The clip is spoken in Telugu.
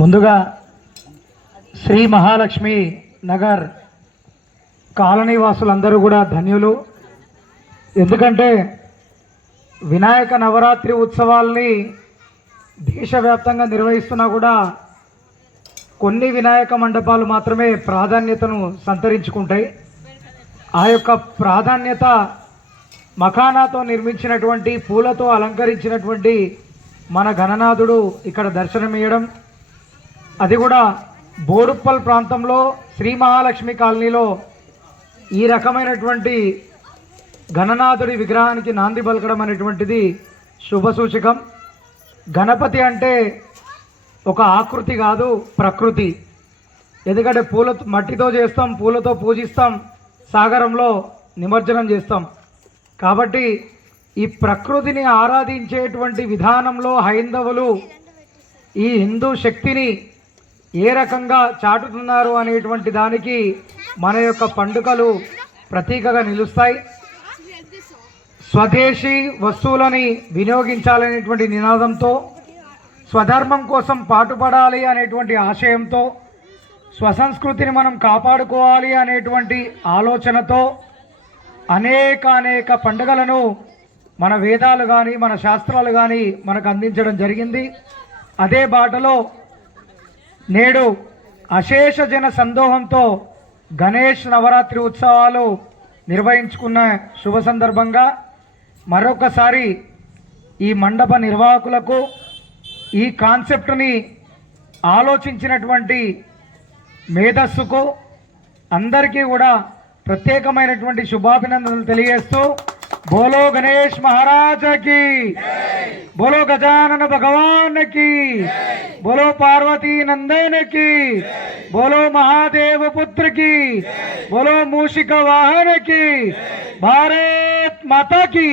ముందుగా శ్రీ మహాలక్ష్మి నగర్ కాలనీ వాసులందరూ కూడా ధన్యులు. ఎందుకంటే వినాయక నవరాత్రి ఉత్సవాల్ని దేశవ్యాప్తంగా నిర్వహిస్తున్నా కూడా కొన్ని వినాయక మండపాలు మాత్రమే ప్రాధాన్యతను సంతరించుకుంటాయి. ఆ యొక్క ప్రాధాన్యత మఖానాతో నిర్మించినటువంటి పూలతో అలంకరించినటువంటి మన గణనాథుడు ఇక్కడ దర్శనమియ్యడం, అది కూడా బోడుప్పల్ ప్రాంతంలో శ్రీ మహాలక్ష్మి కాలనీలో ఈ రకమైనటువంటి గణనాథుడి విగ్రహానికి నాంది పలకడం అనేటువంటిది శుభసూచకం. గణపతి అంటే ఒక ఆకృతి కాదు, ప్రకృతి. ఎందుకంటే మట్టితో చేస్తాం, పూలతో పూజిస్తాం, సాగరంలో నిమజ్జనం చేస్తాం. కాబట్టి ఈ ప్రకృతిని ఆరాధించేటువంటి విధానంలో హైందవులు ఈ హిందూ శక్తిని ఏ రకంగా చాటుతున్నారు అనేటువంటి దానికి మన యొక్క పండుగలు ప్రతీకగా నిలుస్తాయి. స్వదేశీ వస్తువులని వినియోగించాలనేటువంటి నినాదంతో, స్వధర్మం కోసం పాటుపడాలి అనేటువంటి ఆశయంతో, స్వసంస్కృతిని మనం కాపాడుకోవాలి అనేటువంటి ఆలోచనతో అనేక పండుగలను మన వేదాలు కానీ మన శాస్త్రాలు కానీ మనకు అందించడం జరిగింది. అదే బాటలో నేడు అశేష జన సందోహంతో గణేష్ నవరాత్రి ఉత్సవాలు నిర్వహించుకున్న శుభ సందర్భంగా మరొకసారి ఈ మండప నిర్వాహకులకు, ఈ కాన్సెప్ట్ని ఆలోచించినటువంటి మేధస్సుకు అందరికీ కూడా ప్రత్యేకమైనటువంటి శుభాభినందనలు తెలియజేస్తూ, బోలో గణేష్ మహారాజకి, బోలో గజానన భగవాన్ కి, బోలో పార్వతీ నందన్ కి, బోలో మహాదేవ పుత్ర की, बोलो मूषिक वाहन की, भारत माता की।